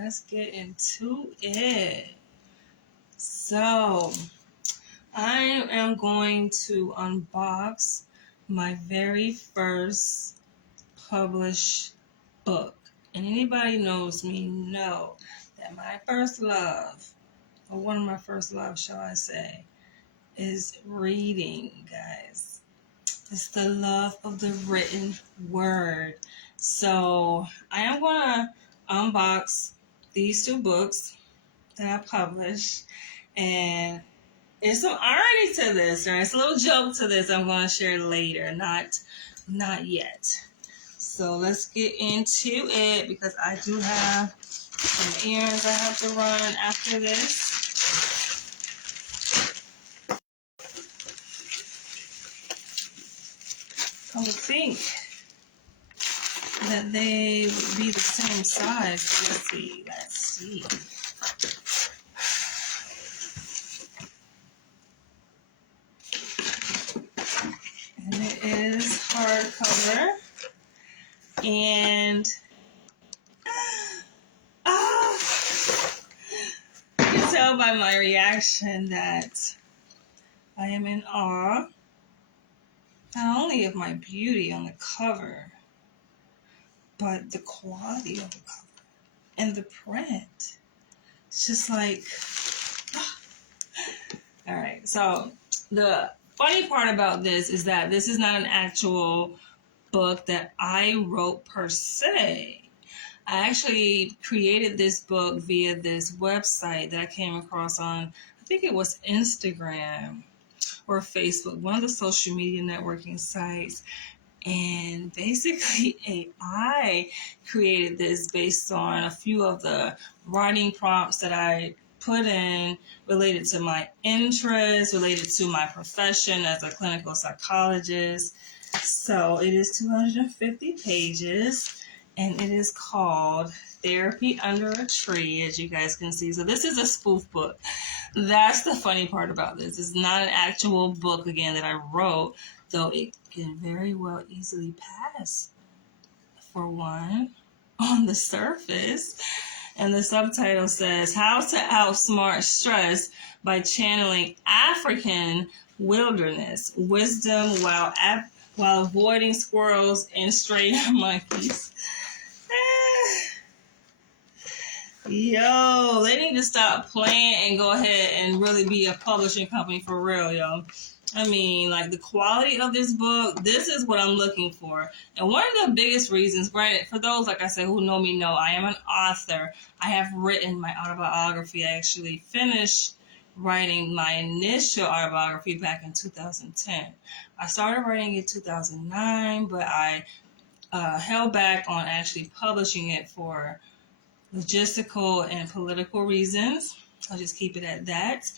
let's get into it. So, I am going to unbox my very first published book. And anybody knows me know that my first love, or one of my first loves, shall I say, is reading, guys. It's the love of the written word. So I am going to unbox these two books that I published. And there's some irony to this, right? It's a little joke to this I'm going to share later, not yet. So let's get into it because I do have some errands I have to run after this. I would think that they would be the same size. Let's see. And it is hardcover. And you can tell by my reaction that I am in awe, not only of my beauty on the cover, but the quality of the cover and the print. It's just like, all right. So the funny part about this is that this is not an actual book that I wrote per se. I actually created this book via this website that I came across on, I think it was Instagram or Facebook, one of the social media networking sites. And basically AI created this based on a few of the writing prompts that I put in related to my interests, related to my profession as a clinical psychologist. So it is 250 pages and it is called Therapy Under a Tree, as you guys can see. So this is a spoof book. That's the funny part about this. It's not an actual book, again, that I wrote, though it can very well easily pass for one on the surface. And the subtitle says, How to Outsmart Stress by Channeling African Wilderness Wisdom while avoiding squirrels and stray monkeys. Yo, they need to stop playing and go ahead and really be a publishing company for real, yo. I mean, like, the quality of this book, this is what I'm looking for. And one of the biggest reasons, granted, for those, like I said, who know me know, I am an author. I have written my autobiography. I actually finished writing my initial autobiography back in 2010. I started writing in 2009, but I held back on actually publishing it for logistical and political reasons. I'll just keep it at that.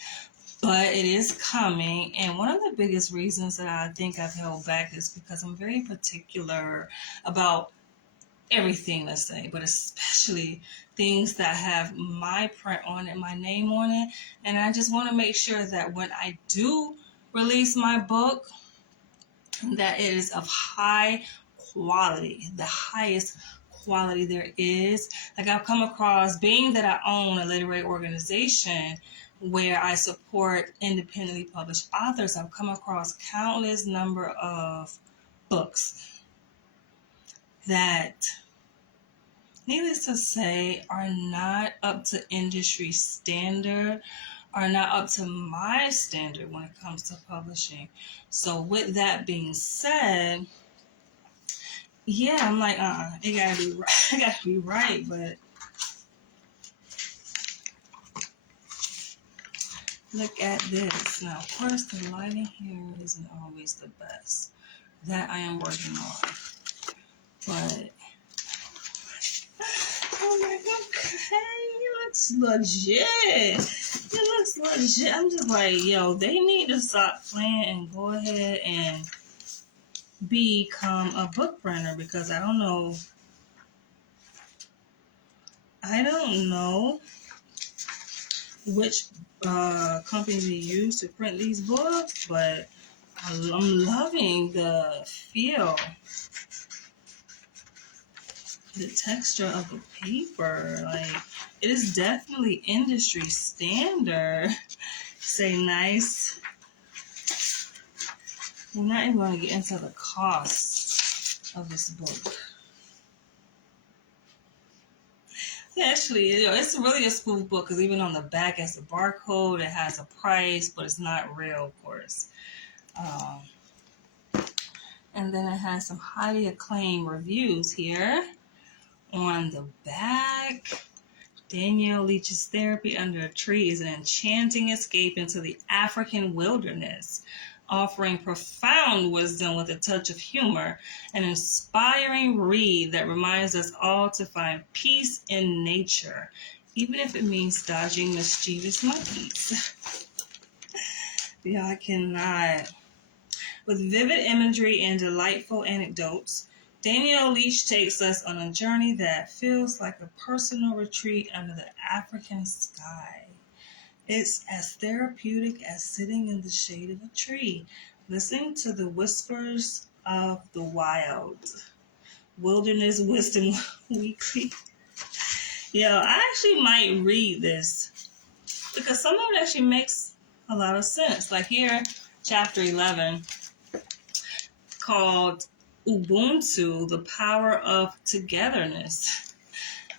But it is coming, and one of the biggest reasons that I think I've held back is because I'm very particular about everything, let's say, but especially things that have my print on it, my name on it, and I just want to make sure that when I do release my book, that it is of high quality, the highest quality there is. Like, I've come across, being that I own a literary organization where I support independently published authors, I've come across countless number of books that, needless to say, are not up to industry standard, are not up to my standard when it comes to publishing. So with that being said, yeah, I'm like, it gotta be right. It gotta be right, but look at this. Now, of course, the lighting here isn't always the best. That I am working on. But, oh my God, it looks legit. It looks legit. I'm just like, yo, they need to stop playing and go ahead and become a book printer, because I don't know which company they use to print these books, but I'm loving the feel. The texture of the paper, like, it is definitely industry standard. Say nice. We're not even going to get into the cost of this book. Yeah, actually, it's really a spoof book because even on the back, it's a barcode. It has a price, but it's not real, of course. And then it has some highly acclaimed reviews here. On the back, Danielle Leach's therapy under a tree is an enchanting escape into the African wilderness, offering profound wisdom with a touch of humor, an inspiring read that reminds us all to find peace in nature, even if it means dodging mischievous monkeys. Yeah, I cannot. With vivid imagery and delightful anecdotes, Danielle Leach takes us on a journey that feels like a personal retreat under the African sky. It's as therapeutic as sitting in the shade of a tree, listening to the whispers of the wild. Wilderness Wisdom Weekly. Yeah, I actually might read this because some of it actually makes a lot of sense. Like here, chapter 11, called Ubuntu, the Power of Togetherness.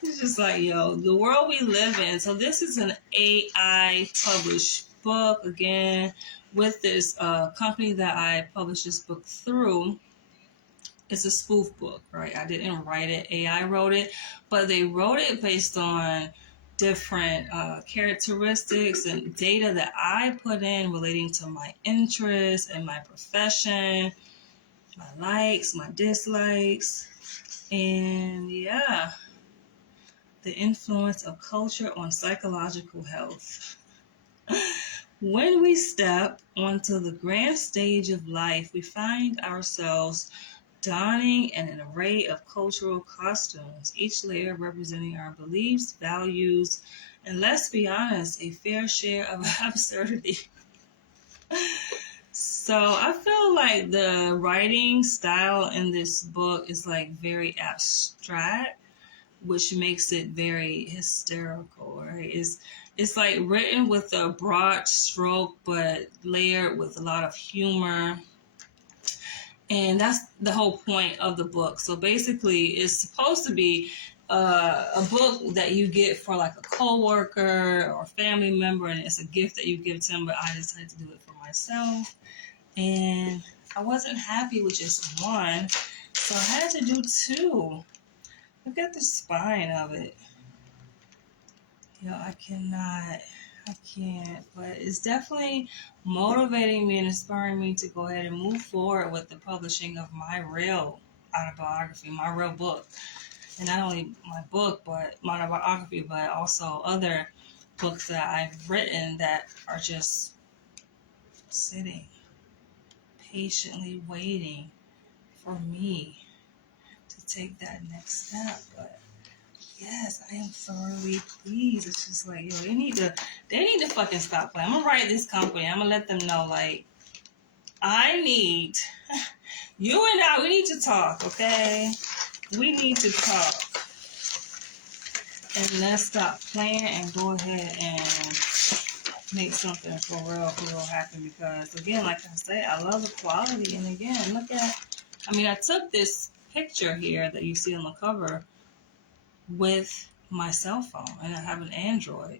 It's just like, the world we live in. So this is an AI published book, again, with this company that I published this book through. It's a spoof book, right? I didn't write it. AI wrote it, but they wrote it based on different characteristics and data that I put in relating to my interests and my profession, my likes, my dislikes, and yeah, the influence of culture on psychological health. When we step onto the grand stage of life, we find ourselves donning an array of cultural costumes, each layer representing our beliefs, values, and let's be honest, a fair share of absurdity. So I feel like the writing style in this book is like very abstract, which makes it very hysterical, right? It's like written with a broad stroke, but layered with a lot of humor. And that's the whole point of the book. So basically, it's supposed to be a book that you get for like a coworker or family member, and it's a gift that you give to them. But I decided to do it for myself, and I wasn't happy with just one, so I had to do two. Look at the spine of it. I can't, but it's definitely motivating me and inspiring me to go ahead and move forward with the publishing of my real autobiography, my real book. And not only my book, but my autobiography, but also other books that I've written that are just sitting, patiently waiting for me to take that next step. But yes, I am thoroughly pleased. It's just like, they need to fucking stop playing. I'm gonna write this company. I'm gonna let them know, like, you and I, we need to talk, okay? We need to talk. And let's stop playing and go ahead and make something for real happen. Because again, like I said, I love the quality. And again, I took this picture here that you see on the cover with my cell phone, and I have an Android,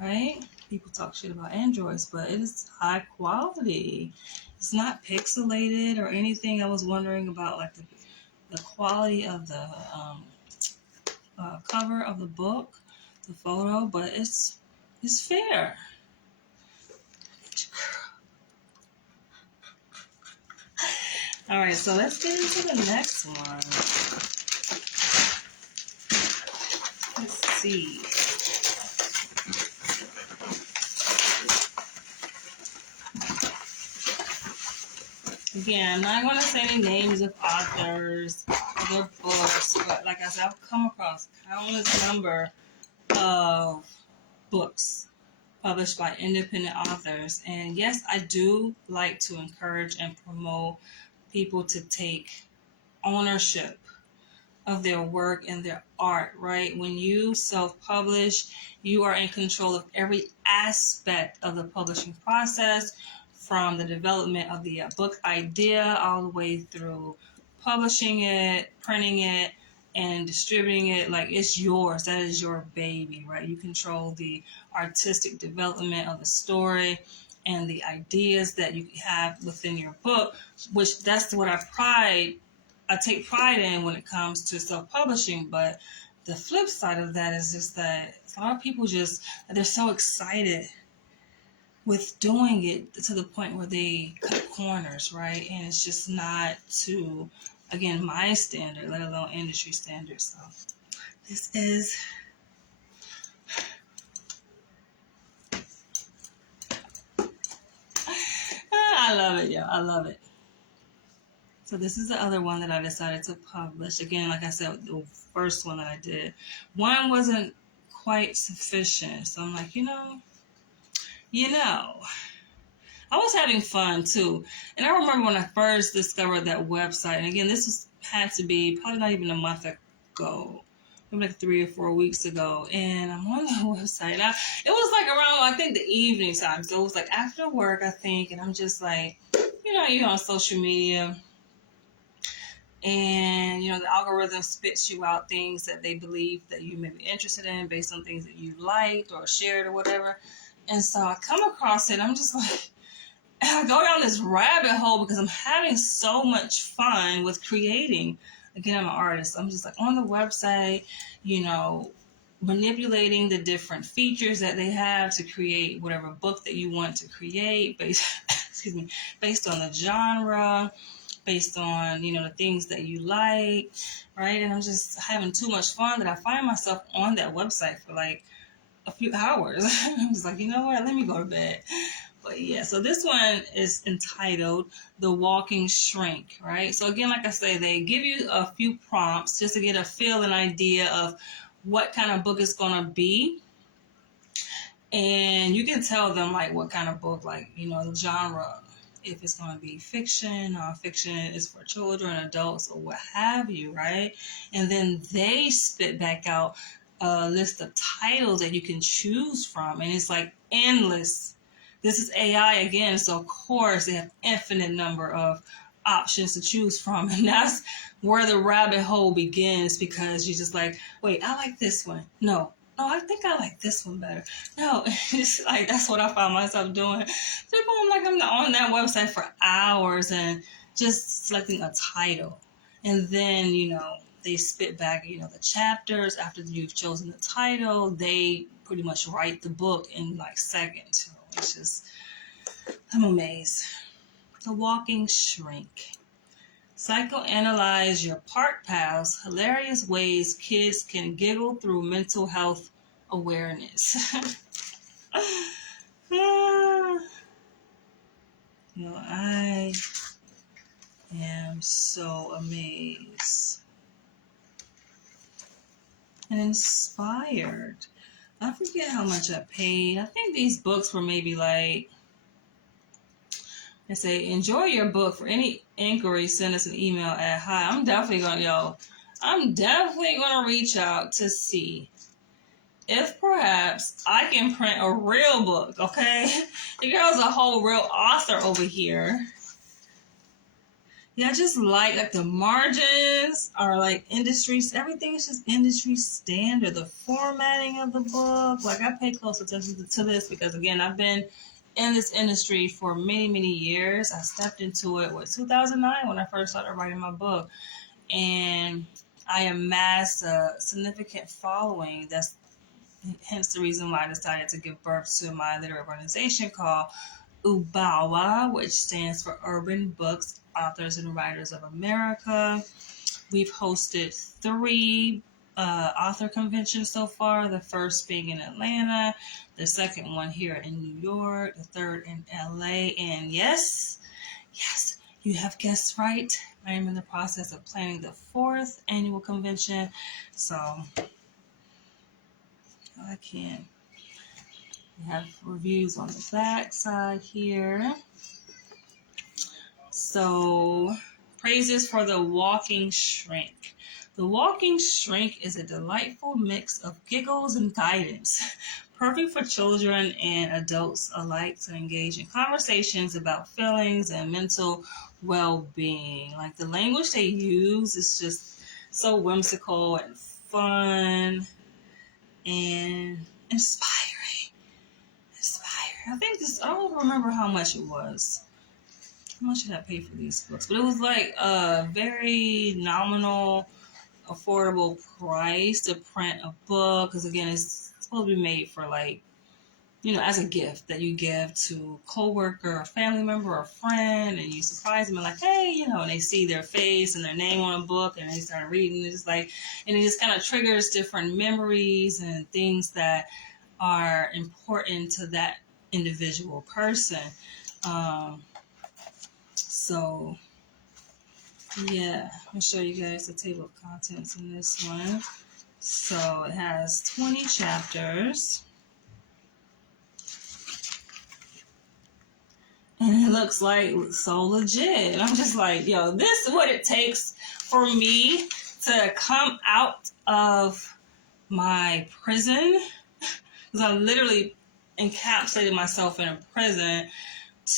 right? People talk shit about Androids, but it is high quality. It's not pixelated or anything. I was wondering about like the quality of the cover of the book, the photo, but it's fair. All right, so let's get into the next one. Let's see. Again, I'm not going to say any names of authors, other books, but like I said, I've come across countless number of books published by independent authors. And yes, I do like to encourage and promote people to take ownership of their work and their art, right? When you self-publish, you are in control of every aspect of the publishing process, from the development of the book idea all the way through publishing it, printing it, and distributing it. Like, it's yours. That is your baby, right? You control the artistic development of the story and the ideas that you have within your book, which that's what I take pride in when it comes to self-publishing. But the flip side of that is just that a lot of people just, they're so excited with doing it to the point where they cut corners, right? And it's just not to, again, my standard, let alone industry standards. So this is I love it, yo. I love it. So this is the other one that I decided to publish. Again, like I said, the first one that I did, one wasn't quite sufficient. So I'm like, I was having fun too. And I remember when I first discovered that website, and again, had to be probably not even a month ago, maybe like 3 or 4 weeks ago. And I'm on the website. Now, it was like around, I think, the evening time. So it was like after work, I think, and I'm just like, you're on social media. And, the algorithm spits you out things that they believe that you may be interested in based on things that you liked or shared or whatever. And so I come across it. I'm just like, I go down this rabbit hole because I'm having so much fun with creating. Again, I'm an artist. I'm just like on the website, manipulating the different features that they have to create whatever book that you want to create based on the genre, based on, the things that you like, right? And I'm just having too much fun that I find myself on that website for like a few hours. I'm just like, you know what? Let me go to bed. But yeah, so this one is entitled The Walking Shrink, right? So again, like I say, they give you a few prompts just to get a feel and idea of what kind of book it's going to be. And you can tell them like what kind of book, like, the genre, if it's going to be fiction, nonfiction, is for children, adults, or what have you, right? And then they spit back out a list of titles that you can choose from, and it's like endless. This is AI again, so of course they have infinite number of options to choose from, and that's where the rabbit hole begins, because you're just like, wait, I like this one. No, I think I like this one better. No, it's like, that's what I found myself doing. So I'm on that website for hours and just selecting a title. And then, they spit back, the chapters. After you've chosen the title, they pretty much write the book in like seconds. It's just, I'm amazed. The Walking Shrink. Psychoanalyze your park pals. Hilarious ways kids can giggle through mental health awareness. I am so amazed and inspired. I forget how much I paid. I think these books were maybe like, I say, enjoy your book. For any inquiry, send us an email at hi. I'm definitely going to reach out to see if perhaps I can print a real book, okay? The girl's a whole real author over here. Yeah, I just like the margins are like everything is just industry standard. The formatting of the book, like I pay close attention to this because, again, I've been in this industry for many, many years. I stepped into it 2009 when I first started writing my book, and I amassed a significant following. That's hence the reason why I decided to give birth to my literary organization called UBAWA, which stands for Urban Books Authors and Writers of America. We've hosted 3 author conventions so far, the first being in Atlanta, the second one here in New York, the third in LA, and yes, you have guessed right, I am in the process of planning the 4th annual convention, so I can have reviews on the back side here. So, praises for The Walking Shrink. The Walking Shrink is a delightful mix of giggles and guidance, perfect for children and adults alike to engage in conversations about feelings and mental well-being. Like the language they use is just so whimsical and fun and inspiring. I think this, I don't remember how much it was. How much did I pay for these books? But it was like a very nominal, affordable price to print a book. Because again, it's supposed to be made for like, as a gift that you give to a coworker, a family member, or a friend, and you surprise them and like, hey, and they see their face and their name on a book, and they start reading. It's like, and it just kind of triggers different memories and things that are important to that individual person. So yeah, I'll show you guys the table of contents in this one. So it has 20 chapters. And it looks like so legit. I'm just like, yo, this is what it takes for me to come out of my prison. Because I literally encapsulated myself in a prison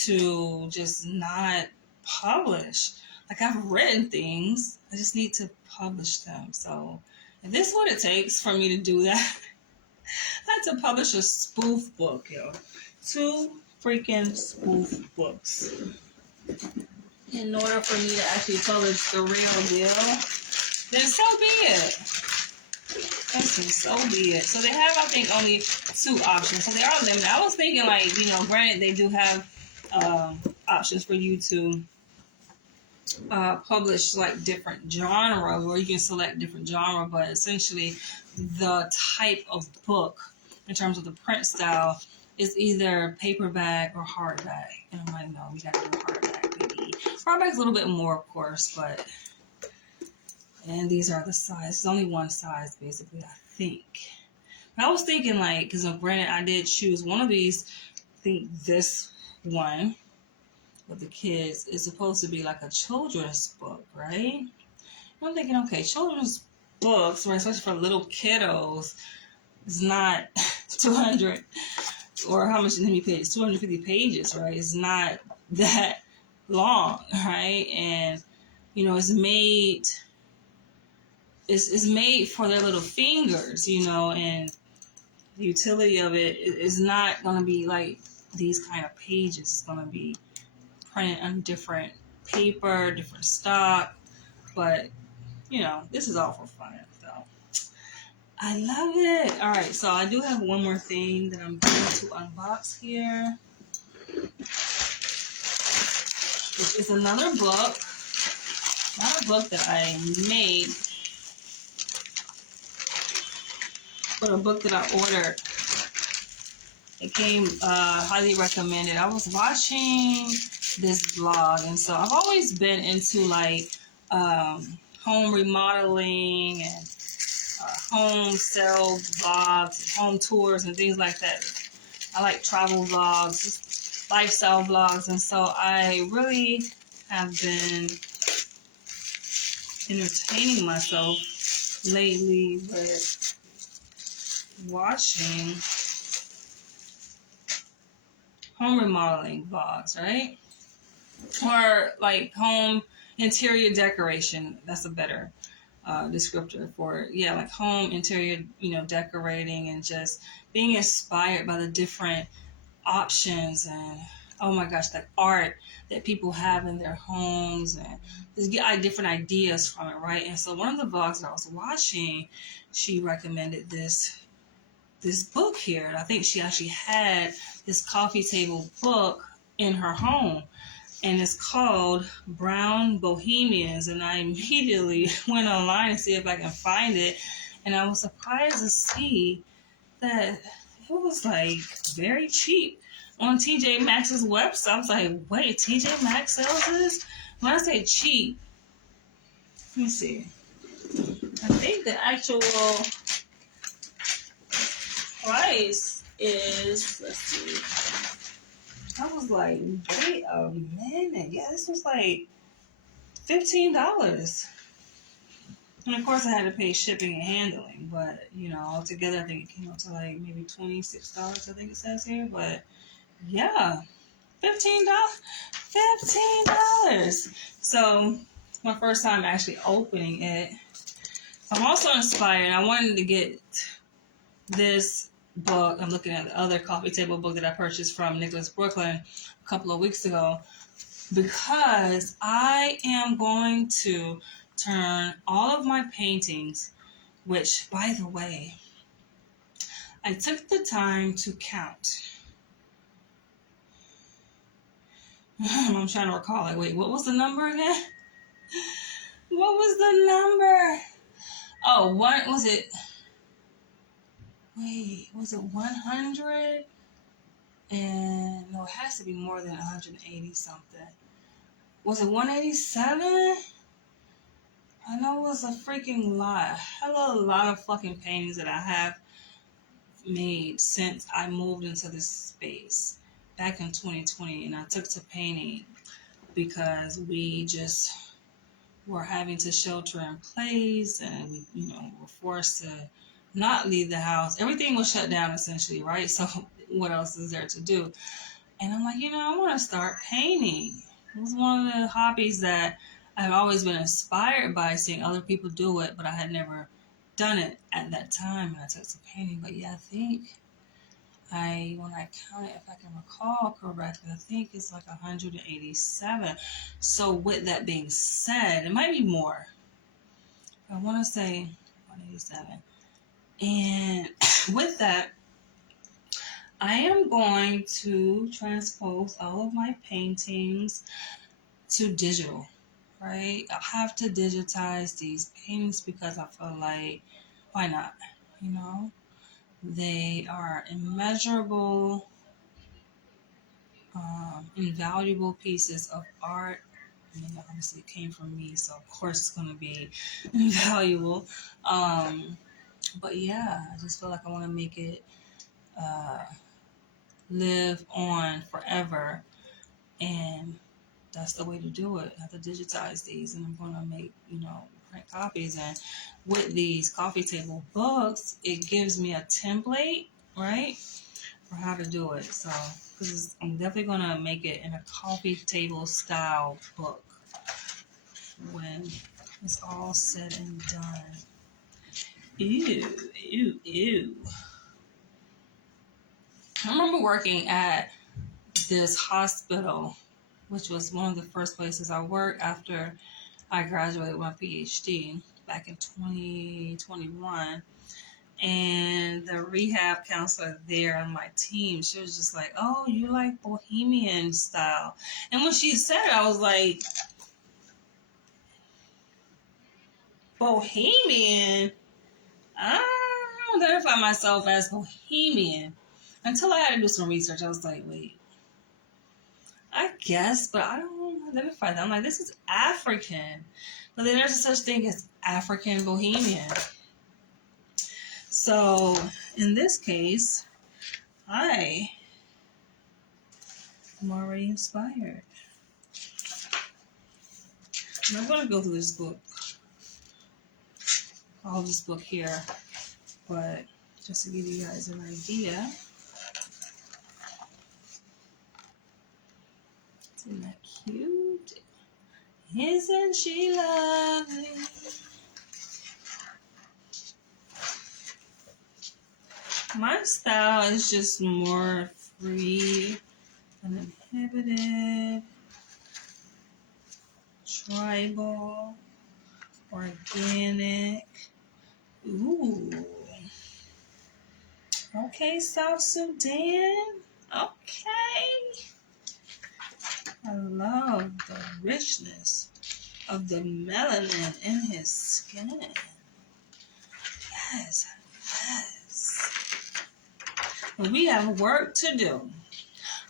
to just not publish. Like I've written things, I just need to publish them. So if this is what it takes for me to do that, I had to publish a spoof book, yo. 2 freaking spoof books in order for me to actually publish the real deal. Then so be it. So be it. So they have, I think, only 2 options. So they are limited. I was thinking, like, granted, they do have options for you to publish like different genre, where you can select different genre, but essentially the type of book in terms of the print style is either paperback or hardback. And I'm like, no, we gotta do hardback, baby. Hardback's a little bit more, of course, but and these are the sizes. It's only one size, basically, I think. But I was thinking, like, because granted, I did choose one of these. I think this one with the kids is supposed to be like a children's book, right? I'm thinking, okay, children's books, right, especially for little kiddos, is not 200 or how much many pages? 250 pages, right? It's not that long, right? And it's made. It's made for their little fingers, and the utility of it is not going to be like these kind of pages. It's going to be printed on different paper, different stock, but this is all for fun. So I love it. All right, so I do have one more thing that I'm going to unbox here. This is another book, not a book that I made, but a book that I ordered. It came highly recommended. I was watching this blog, and so I've always been into like home remodeling and home sale vlogs, home tours, and things like that. I like travel vlogs, lifestyle vlogs, and so I really have been entertaining myself lately with watching home remodeling vlogs, right? Or like home interior decoration. That's a better descriptor for it. Yeah, like home interior, decorating and just being inspired by the different options and oh my gosh, that art that people have in their homes and just get different ideas from it, right? And so one of the vlogs that I was watching, she recommended this book here. And I think she actually had this coffee table book in her home. And it's called Brown Bohemians. And I immediately went online to see if I can find it. And I was surprised to see that it was like very cheap on TJ Maxx's website. I was like, wait, TJ Maxx sells this? When I say cheap, let me see. I think the actual price is, let's see. I was like, wait a minute. Yeah, this was like $15. And of course, I had to pay shipping and handling, but you know, altogether, I think it came up to like maybe $26. I think it says here, but yeah, $15, $15. So my first time actually opening it. I'm also inspired. I wanted to get this book. I'm looking at the other coffee table book that I purchased from Nicholas Brooklyn a couple of weeks ago, because I am going to turn all of my paintings, which, by the way, I took the time to count. I'm trying to recall, like, wait, what was the number again? What was the number? Oh, what was it? Wait, was it 100? And no, it has to be more than 180 something. Was it 187? I know it was a freaking lot. A lot of fucking paintings that I have made since I moved into this space back in 2020, and I took to painting because we just were having to shelter in place, and we, you know, were forced to not leave the house. Everything was shut down essentially, right? So what else is there to do? And I'm like, you know, I want to start painting. It was one of the hobbies that I've always been inspired by, seeing other people do it, but I had never done it at that time, and I took to painting. But yeah, I think when I counted, if I can recall correctly, I think it's like 187. So with that being said, it might be more. I want to say 187. And with that, I am going to transpose all of my paintings to digital, right? I have to digitize these paintings because I feel like, why not? You know, they are immeasurable, invaluable pieces of art. I mean, obviously it came from me, so of course it's going to be invaluable. But yeah, I just feel like I want to make it live on forever, and that's the way to do it. I have to digitize these, and I'm going to make, you know, print copies. And with these coffee table books, it gives me a template, right, for how to do it. So, because I'm definitely going to make it in a coffee table style book when it's all said and done. Ew, ew, ew. I remember working at this hospital, which was one of the first places I worked after I graduated with my PhD back in 2021. And the rehab counselor there on my team, she was just like, "Oh, you like bohemian style." And when she said it, I was like, "Bohemian? I don't identify myself as bohemian." Until I had to do some research, I was like, wait, I guess, but I don't identify that. I'm like, this is African. But then there's such thing as African bohemian. So in this case, I am already inspired. And I'm going to go through this book, all this book here, but just to give you guys an idea. Isn't that cute? Isn't she lovely? My style is just more free, uninhibited, tribal, organic. Ooh. Okay, South Sudan. Okay. I love the richness of the melanin in his skin. Yes, yes. But we have work to do.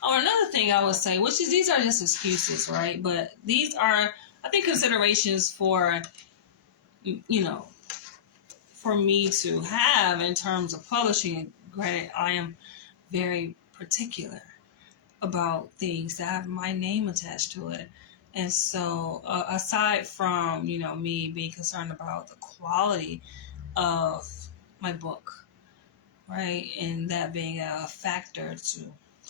Oh, another thing I would say, which is these are just excuses, right? But these are, I think, considerations for, you know, for me to have in terms of publishing. Granted, I am very particular about things that have my name attached to it. And so, aside from, me being concerned about the quality of my book, right, and that being a factor to,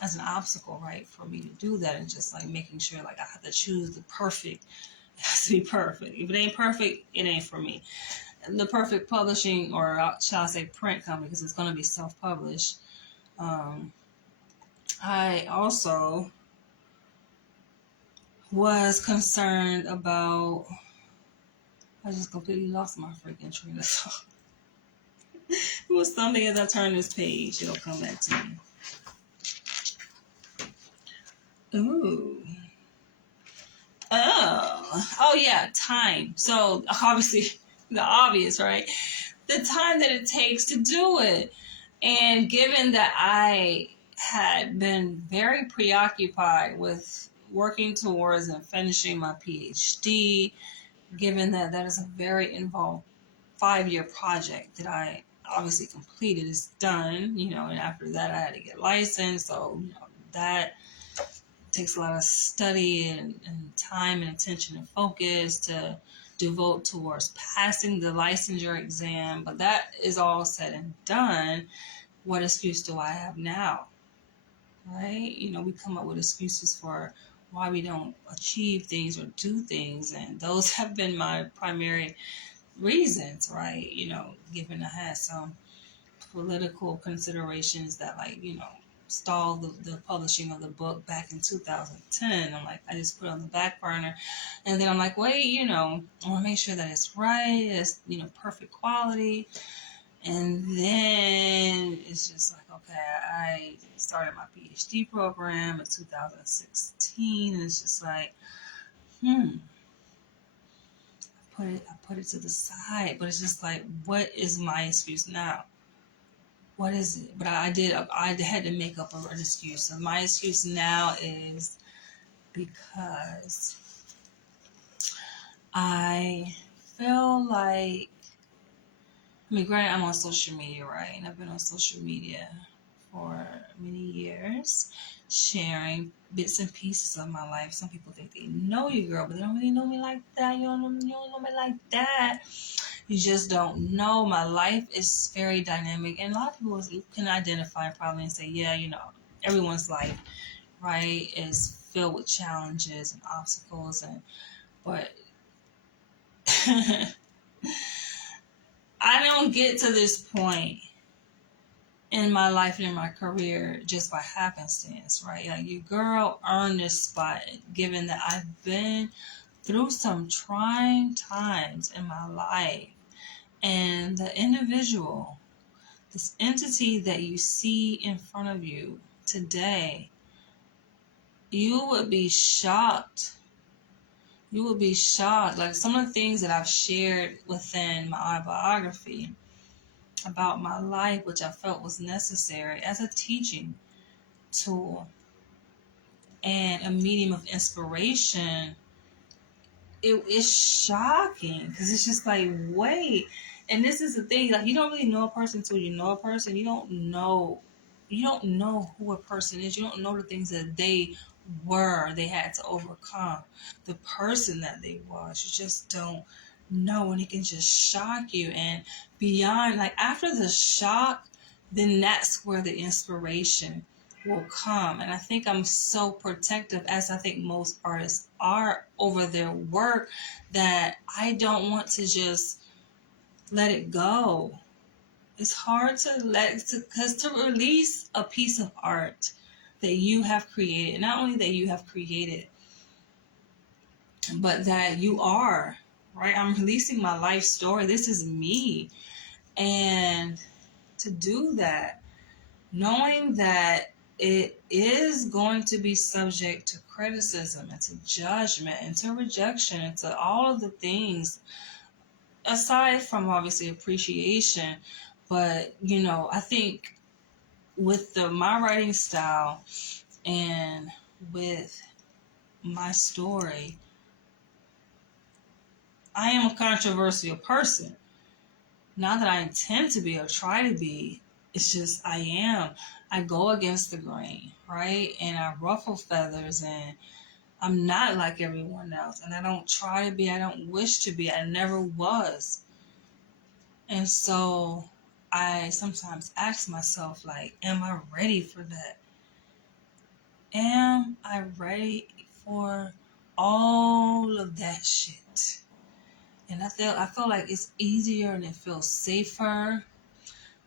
as an obstacle, right, for me to do that, and just like making sure like I have to choose the perfect, it has to be perfect. If it ain't perfect, it ain't for me. The perfect publishing, or shall I say print company, because it's going to be self-published. I also was concerned about, I just completely lost my freaking train of thought. It was something as I turn this page, it'll come back to me. Ooh. Oh yeah, time. So obviously, the obvious, right? The time that it takes to do it. And given that I had been very preoccupied with working towards and finishing my PhD, given that that is a very involved 5-year project that I obviously completed, it's done, and after that I had to get licensed. So, that takes a lot of study and time and attention and focus to devote towards passing the licensure exam. But that is all said and done. What excuse do I have now? Right? We come up with excuses for why we don't achieve things or do things. And those have been my primary reasons, right? Given I had some political considerations that, like, stalled the publishing of the book back in 2010. I'm like, I just put it on the back burner. And then I'm like, wait, I want to make sure that it's right, it's, perfect quality. And then it's just like, okay, I started my PhD program in 2016, and it's just like, I put it to the side. But it's just like, what is my excuse now? What is it? But I had to make up an excuse. So my excuse now is because I feel like, granted, I'm on social media, right? And I've been on social media for many years, sharing bits and pieces of my life. Some people think they know you, girl, but they don't really know me like that. You don't know me like that. You just don't know. My life is very dynamic, and a lot of people can identify probably and say, yeah, everyone's life, right, is filled with challenges and obstacles, but I don't get to this point in my life and in my career just by happenstance, right? Like, your girl earned this spot given that I've been through some trying times in my life. And the individual, this entity that you see in front of you today, you would be shocked. You would be shocked. Like, some of the things that I've shared within my autobiography about my life, which I felt was necessary as a teaching tool and a medium of inspiration, it is shocking because it's just like, wait. And this is the thing, like, you don't really know a person until you know a person. You don't know who a person is. You don't know the things that they had to overcome, the person that they was. You just don't know, and it can just shock you. And beyond, like, after the shock, then that's where the inspiration will come. And I think I'm so protective, as I think most artists are, over their work, that I don't want to just let it go. It's hard to release a piece of art that you have created. Not only that you have created, but that you are, right? I'm releasing my life story. This is me. And to do that, knowing that it is going to be subject to criticism and to judgment and to rejection and to all of the things, aside from obviously appreciation. But, I think with my writing style and with my story, I am a controversial person. Not that I intend to be or try to be. It's just I am. I go against the grain, right? And I ruffle feathers, and I'm not like everyone else, and I don't try to be. I don't wish to be. I never was. And so I sometimes ask myself, like, am I ready for that? Am I ready for all of that shit? And I feel like it's easier and it feels safer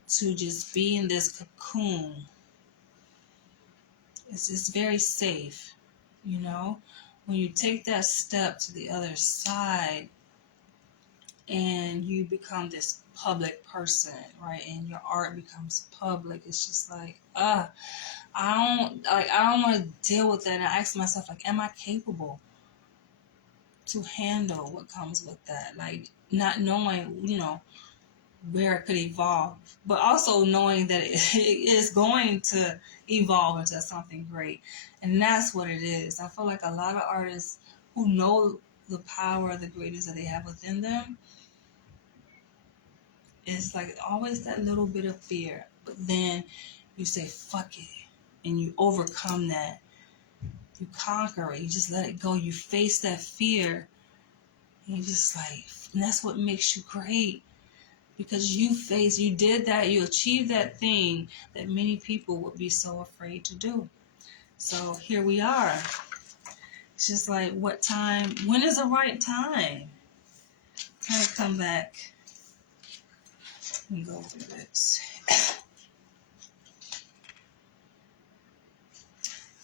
to just be in this cocoon. It's just very safe, you know? When you take that step to the other side and you become this public person, right? And your art becomes public, it's just like, I don't want to deal with that. And I ask myself, like, am I capable to handle what comes with that? Like, not knowing, where it could evolve, but also knowing that it is going to evolve into something great. And that's what it is. I feel like a lot of artists who know the power, the greatness that they have within them, it's like always that little bit of fear. But then you say, fuck it. And you overcome that. You conquer it. You just let it go. You face that fear. And you just like, and that's what makes you great. Because you did that, you achieved that thing that many people would be so afraid to do. So here we are. It's just like, when is the right time? Kind of come back and go through this.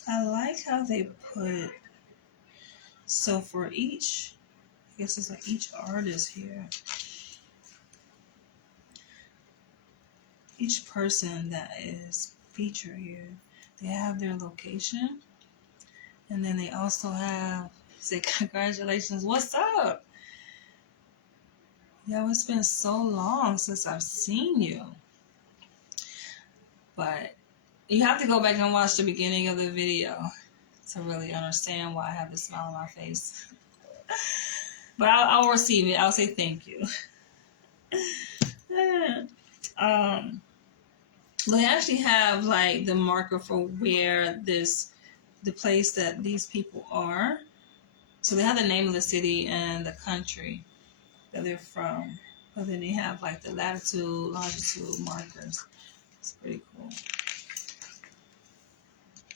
I like how they put, so for each, I guess it's like each artist here, each person that is featured here, they have their location. And then they also have, say, congratulations, what's up? Yo, it's been so long since I've seen you. But you have to go back and watch the beginning of the video to really understand why I have this smile on my face. But I'll receive it. I'll say thank you. They actually have like the marker for where the place that these people are. So they have the name of the city and the country that they're from. But then they have like the latitude, longitude markers. It's pretty cool.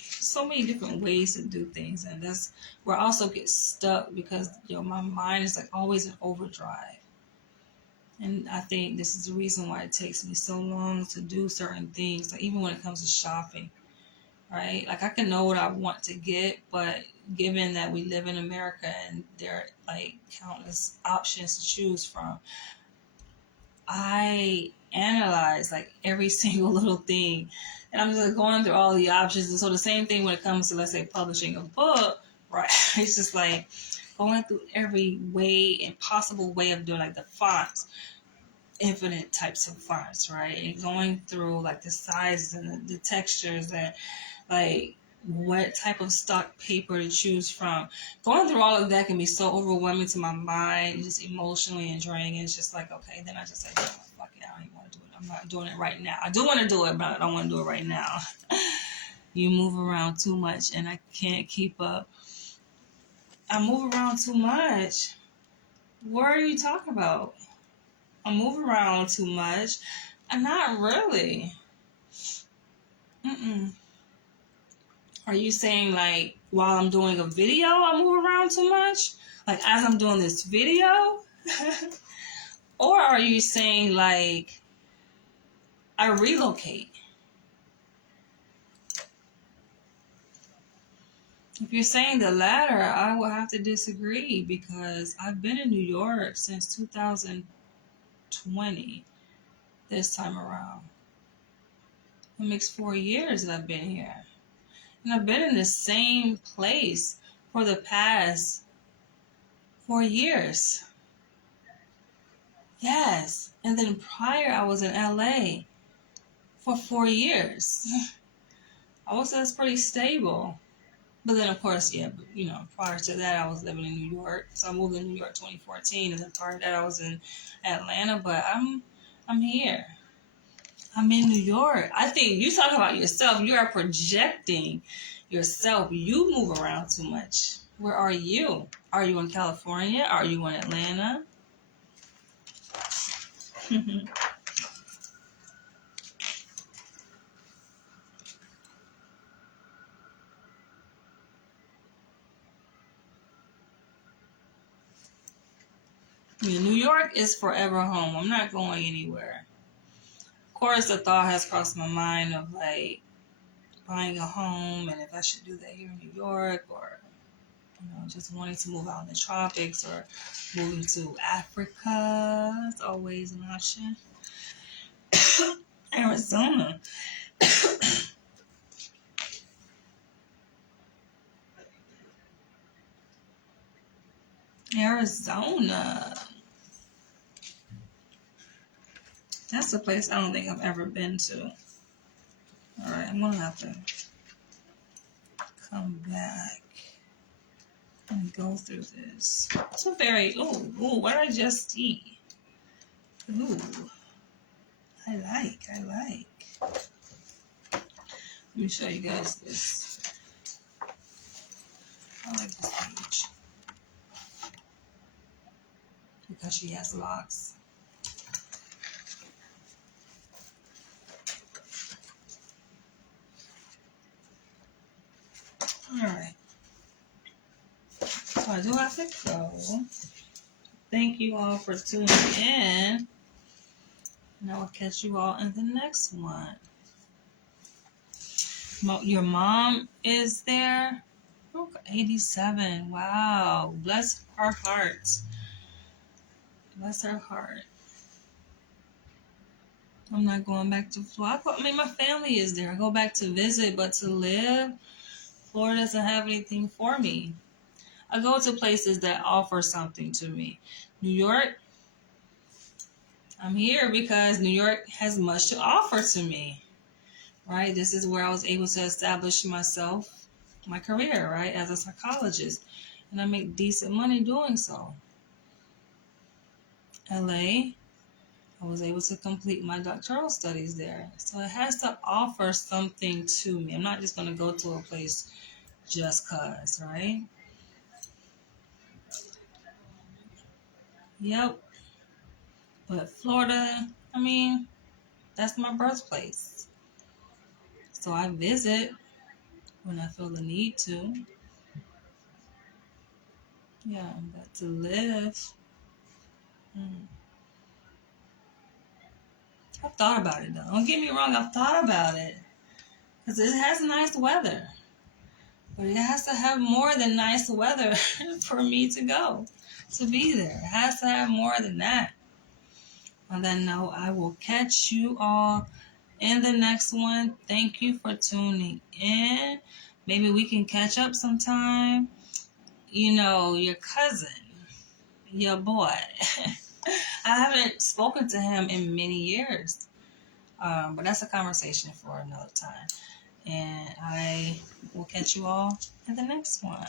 So many different ways to do things, and that's where I also get stuck because my mind is like always in overdrive. And I think this is the reason why it takes me so long to do certain things, like even when it comes to shopping, right? Like I can know what I want to get, but given that we live in America and there are like countless options to choose from, I analyze like every single little thing, and I'm just going through all the options. And so the same thing when it comes to, let's say, publishing a book, right? It's just like going through every way and possible way of doing, like the fonts, infinite types of fonts, right? And going through like the sizes and the textures and like what type of stock paper to choose from. Going through all of that can be so overwhelming to my mind, just emotionally and draining. It's just like, okay, then I just say, fuck it, I don't even want to do it. I'm not doing it right now. I do want to do it, but I don't want to do it right now. You move around too much and I can't keep up. I move around too much. What are you talking about? I move around too much. Not really. Mm-mm. Are you saying like while I'm doing a video, I move around too much? Like as I'm doing this video? Or are you saying like I relocate? If you're saying the latter, I will have to disagree because I've been in New York since 2020 this time around. It makes 4 years that I've been here. And I've been in the same place for the past 4 years. Yes. And then prior, I was in LA for 4 years. I would say that's pretty stable. But then, of course, prior to that, I was living in New York. So I moved to New York 2014. And then prior to that, I was in Atlanta. But I'm here. I'm in New York. I think you talk about yourself. You are projecting yourself. You move around too much. Where are you? Are you in California? Are you in Atlanta? Yeah, New York is forever home. I'm not going anywhere. Of course, the thought has crossed my mind of like buying a home and if I should do that here in New York, or just wanting to move out in the tropics or moving to Africa. It's always an option. Arizona. Arizona. That's a place I don't think I've ever been to. All right, I'm gonna have to come back and go through this. It's a very what did I just see? Ooh, I like. Let me show you guys this. I like this page because she has locks. All right. So I do have to go. Thank you all for tuning in. And I will catch you all in the next one. Your mom is there? 87. Wow. Bless her heart. Bless her heart. I'm not going back to Florida. I mean, my family is there. I go back to visit, but to live, Florida doesn't have anything for me. I go to places that offer something to me. New York, I'm here because New York has much to offer to me, right? This is where I was able to establish myself, my career, right, as a psychologist. And I make decent money doing so. LA, I was able to complete my doctoral studies there. So it has to offer something to me. I'm not just going to go to a place just cause, right? Yep. But Florida, I mean, that's my birthplace. So I visit when I feel the need to. Yeah, but to live, I've thought about it though. Don't get me wrong, I've thought about it. Because it has nice weather. But it has to have more than nice weather for me to go, to be there. It has to have more than that. On that note, I will catch you all in the next one. Thank you for tuning in. Maybe we can catch up sometime. You know, your cousin, your boy. I haven't spoken to him in many years. But that's a conversation for another time. And I will catch you all in the next one.